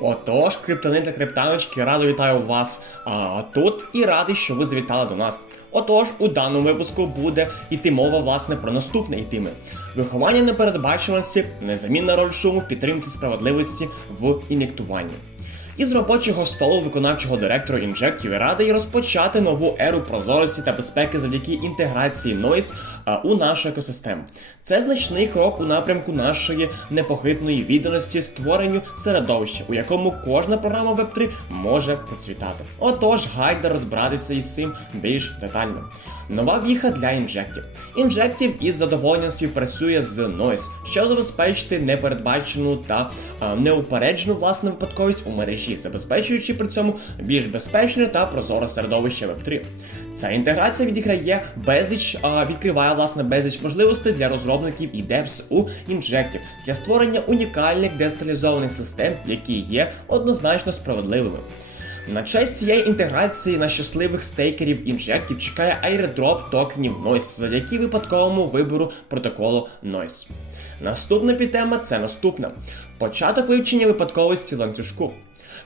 Отож, криптони та криптаночки, радо вітаю вас а, тут і радий, що ви завітали до нас. Отож, у даному випуску буде йти мова власне про наступне йтиме. Виховання непередбачуваності, незамінна роль шуму в підтримці справедливості в ін'єктуванні. Із робочого столу виконавчого директора інжектів радий розпочати нову еру прозорості та безпеки завдяки інтеграції Noise у нашу екосистему. Це значний крок у напрямку нашої непохитної відданості створенню середовища, у якому кожна програма Web3 може процвітати. Отож, гайда розбиратися із цим більш детально. Нова віха для інжектів. Інжектів із задоволенням співпрацює з Noise, щоб забезпечити непередбачену та а, неупереджену власну випадковість у мережі, забезпечуючи при цьому більш безпечне та прозоре середовище Web3. Ця інтеграція відіграє безліч, а, відкриває власне безліч можливостей для розробників і DevS у інжектів для створення унікальних децентралізованих систем, які є однозначно справедливими. На честь цієї інтеграції на щасливих стейкерів інжектів чекає airdrop токенів Noise завдяки випадковому вибору протоколу Noise. Наступна підтема це наступна: початок вивчення випадковості ланцюжку.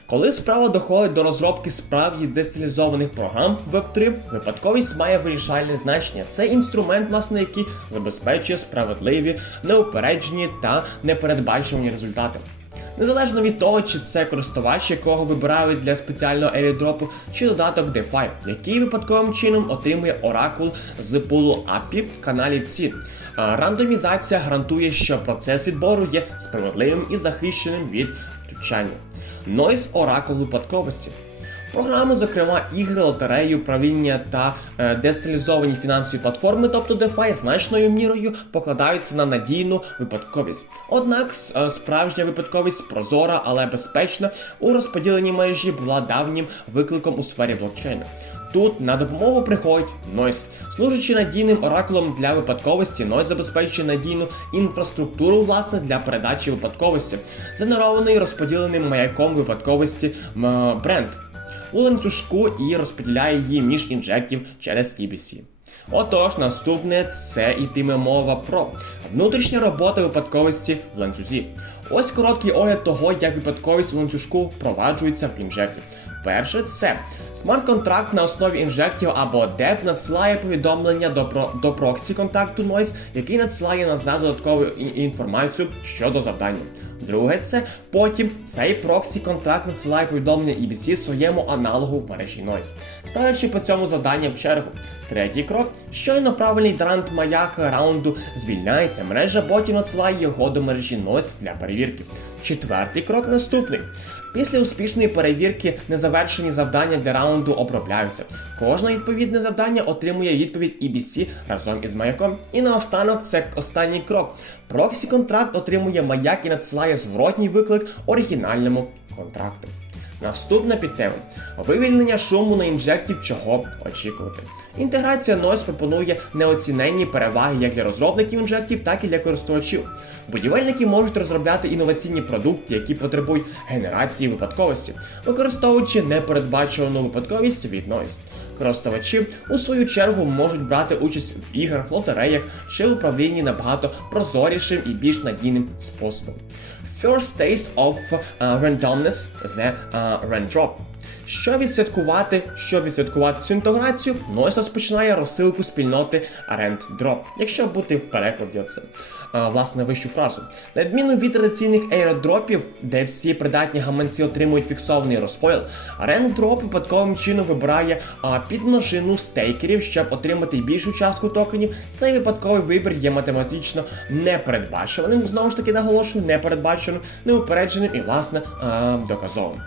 Коли справа доходить до розробки справді децентралізованих програм Web3, випадковість має вирішальне значення. Це інструмент, власне, який забезпечує справедливі, неупереджені та непередбачувані результати. Незалежно від того, чи це користувач, якого вибирають для спеціального airdrop, чи додаток DeFi, який випадковим чином отримує оракул з пулу API каналів цін. А, Рандомізація гарантує, що процес відбору є справедливим і захищеним від втручання. Noise оракул випадковості. Програми, зокрема ігри, лотереї, управління та е, децентралізовані фінансові платформи, тобто DeFi, значною мірою покладаються на надійну випадковість. Однак е, справжня випадковість прозора, але безпечна у розподіленій мережі була давнім викликом у сфері блокчейну. Тут на допомогу приходить Noise. Служачи надійним оракулом для випадковості, Noise забезпечує надійну інфраструктуру власне для передачі випадковості, генерованої розподіленим маяком випадковості м, бренд у ланцюжку і розподіляє її між інжектів через EBC. Отож, наступне це йтиме мова про внутрішня робота випадковості в ланцюзі. Ось короткий огляд того, як випадковість в ланцюжку впроваджується в інжекті. Перше це смарт-контракт на основі інжектів або DEP надсилає повідомлення до, про, до проксі контакту Noise, який надсилає назад додаткову інформацію щодо завдання. Друге, це потім цей проксі контракт надсилає повідомлення EBC своєму аналогу в мережі Noise, ставлячи по цьому завдання в чергу. Третій крок: щойно правильний дрант маяк раунду звільняється, мережа потім надсилає його до мережі Noise для перевірки. Четвертий крок наступний. Після успішної перевірки незавершені завдання для раунду обробляються. Кожне відповідне завдання отримує відповідь EBC разом із маяком. І наостанок це останній крок. Проксі контракт отримує маяк і надсилає зворотній виклик оригінальному контракту. Наступна підтема вивільнення шуму на інжектів, чого очікувати. Інтеграція Noise пропонує неоціненні переваги як для розробників інжектів, так і для користувачів. Будівельники можуть розробляти інноваційні продукти, які потребують генерації випадковості, використовуючи непередбачувану випадковість від Noise. Користувачі у свою чергу можуть брати участь в іграх, лотереях чи управлінні набагато прозорішим і більш надійним способом. first taste of uh, randomness, that uh, randrop. Що відсвяткувати, щоб відсвяткувати цю інтеграцію, Noise розпочинає розсилку спільноти Drop, якщо бути в перекладі це власне вищу фразу. На відміну від традиційних аеродропів, де всі придатні гаманці отримують фіксований розподіл, Drop випадковим чином вибирає а, підмножину стейкерів, щоб отримати більшу частку токенів. Цей випадковий вибір є математично непередбачуваним. Знову ж таки наголошую, непередбаченим, неупередженим і власне а, доказовим.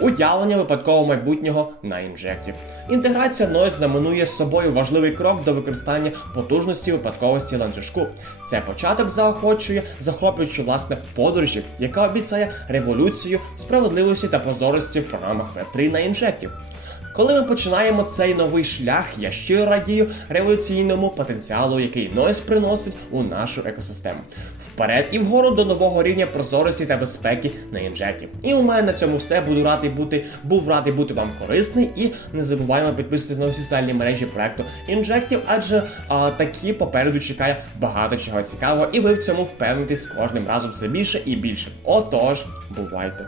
Уявлення випадкового майбутнього на інжекті. Інтеграція Noise знаменує з собою важливий крок до використання потужності випадковості ланцюжку. Це початок заохочує, захоплюючи власне подорожі, яка обіцяє революцію, справедливості та прозорості в програмах Web3 на інжектів. Коли ми починаємо цей новий шлях, я щиро радію революційному потенціалу, який Noise приносить у нашу екосистему. Вперед і вгору до нового рівня прозорості та безпеки на інжекті. І у мене на цьому все. Буду радий бути, був радий бути вам корисний і не забуваємо підписуватися на соціальні мережі проекту інжектів, адже а, такі попереду чекає багато чого цікавого, і ви в цьому впевнитесь кожним разом все більше і більше. Отож, бувайте!